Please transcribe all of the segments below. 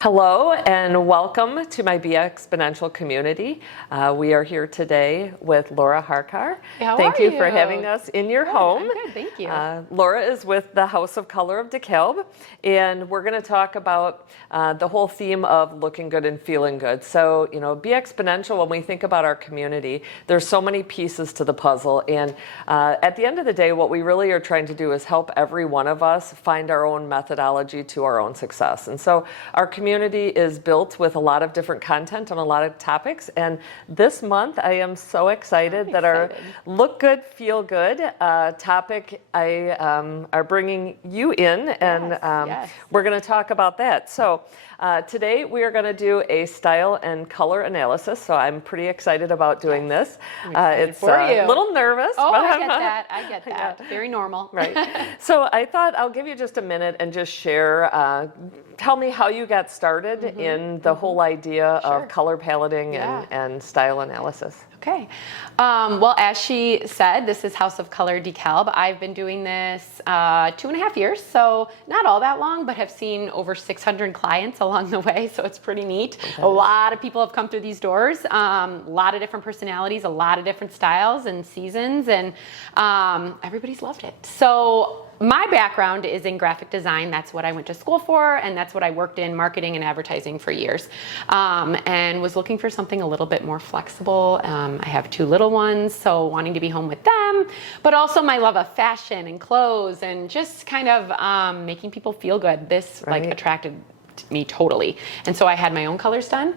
Hello and welcome to my BExponential community. We are here today with Laura Harcar. Thank you for having us in your home. I'm good, thank you. Laura is with the House of Color of DeKalb, and we're going to talk about the whole theme of looking good and feeling good. So, BExponential, when we think about our community, there's so many pieces to the puzzle, and at the end of the day, what we really are trying to do is help every one of us find our own methodology to our own success. And so our community is built with a lot of different content on a lot of topics, and this month I am so excited that our Look Good, Feel Good topic are bringing you in, and we're going to talk about that. So today we are going to do a style and color analysis, so I'm pretty excited about doing this. It's a little nervous. Oh, but I get that. Very normal. Right. So I thought I'll give you just a minute and just share, tell me how you got started in the whole idea of color paletting and style analysis. Okay. Well, as she said, this is House of Color DeKalb. I've been doing this 2.5 years, so not all that long, but have seen over 600 clients along the way, so it's pretty neat. Okay. A lot of people have come through these doors, a lot of different personalities, a lot of different styles and seasons, and everybody's loved it. So my background is in graphic design. That's what I went to school for, and that's what I worked in marketing and advertising for years, and was looking for something a little bit more flexible. I have 2 little ones, so wanting to be home with them, but also my love of fashion and clothes and just kind of making people feel good. This attracted me totally. And so I had my own colors done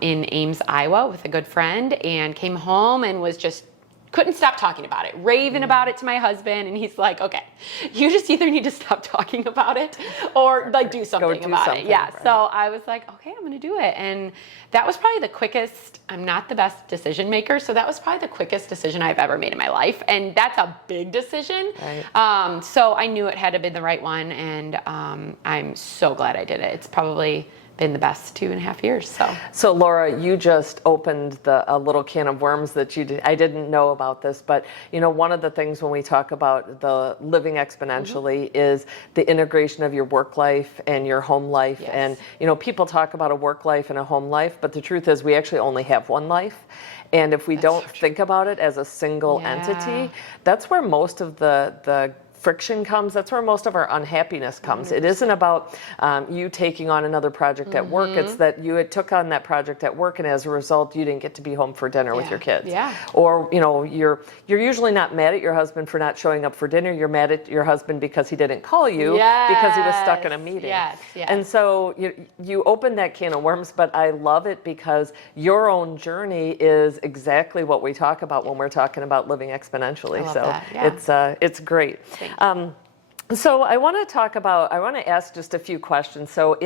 in Ames, Iowa with a good friend, and came home and was just couldn't stop talking about it, raving about it to my husband, and he's like, okay, you just either need to stop talking about it or do something about it. Yeah, so I was like, okay, I'm gonna do it. And that was probably the quickest, I'm not the best decision maker, so that was probably the quickest decision I've ever made in my life, and that's a big decision. Right. So I knew it had to be the right one, and I'm so glad I did it. It's probably been the best 2.5 years. So Laura, you just opened a little can of worms that you did. I didn't know about this, but one of the things when we talk about the living exponentially is the integration of your work life and your home life. Yes. And people talk about a work life and a home life, but the truth is we actually only have one life. And if we don't think about it as a single entity, that's where most of the friction comes. That's where most of our unhappiness comes. 100%. It isn't about you taking on another project at work. It's that you had took on that project at work, and as a result, you didn't get to be home for dinner with your kids. Yeah. Or you're usually not mad at your husband for not showing up for dinner. You're mad at your husband because he didn't call you because he was stuck in a meeting. Yes. Yes. And so you open that can of worms, but I love it because your own journey is exactly what we talk about when we're talking about living exponentially. I love that. Yeah. It's great. So I want to ask just a few questions. So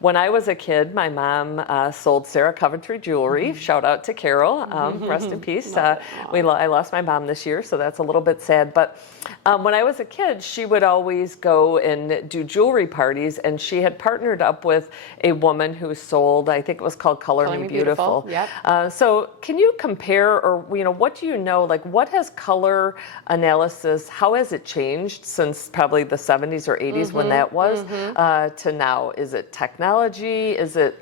when I was a kid, my mom sold Sarah Coventry jewelry. Shout out to Carol. Rest in peace. I lost my mom this year, so that's a little bit sad. But when I was a kid, she would always go and do jewelry parties, and she had partnered up with a woman who sold, I think it was called Color Me Beautiful. Yep. So can you compare, or what do you know, what has color analysis, how has it changed since probably the 70s or 80s when that was to now? Is it technology? Is it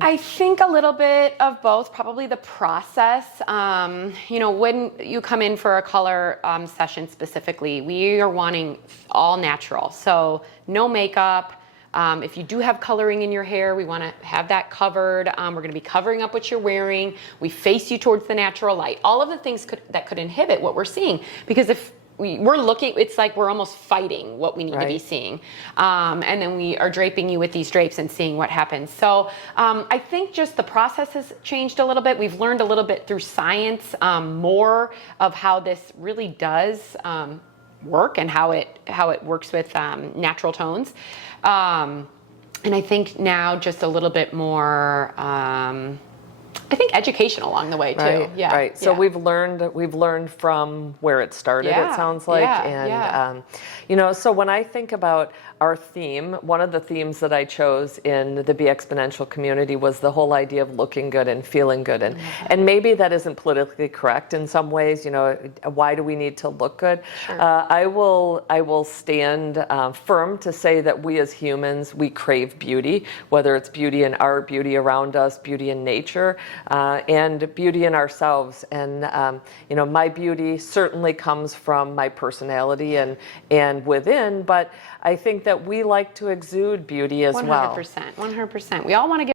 I think a little bit of both, probably the process. When you come in for a color session specifically, we are wanting all natural. So no makeup. If you do have coloring in your hair, we want to have that covered. We're going to be covering up what you're wearing. We face you towards the natural light. All of the things that could inhibit what we're seeing. Because if we're looking, it's like we're almost fighting what we need to be seeing. And then we are draping you with these drapes and seeing what happens. So I think just the process has changed a little bit. We've learned a little bit through science, more of how this really does work and how it works with natural tones. And I think now just a little bit more I think education along the way too. Right, yeah. Right. So we've learned from where it started. It sounds like, and so when I think about our theme, one of the themes that I chose in the BExponential community was the whole idea of looking good and feeling good. And maybe that isn't politically correct in some ways, you know, why do we need to look good? Sure. I will stand firm to say that we as humans, we crave beauty, whether it's beauty in art, beauty around us, beauty in nature, and beauty in ourselves. And, you know, my beauty certainly comes from my personality and within, but I think that we like to exude beauty as well. 100%. 100%. We all want to get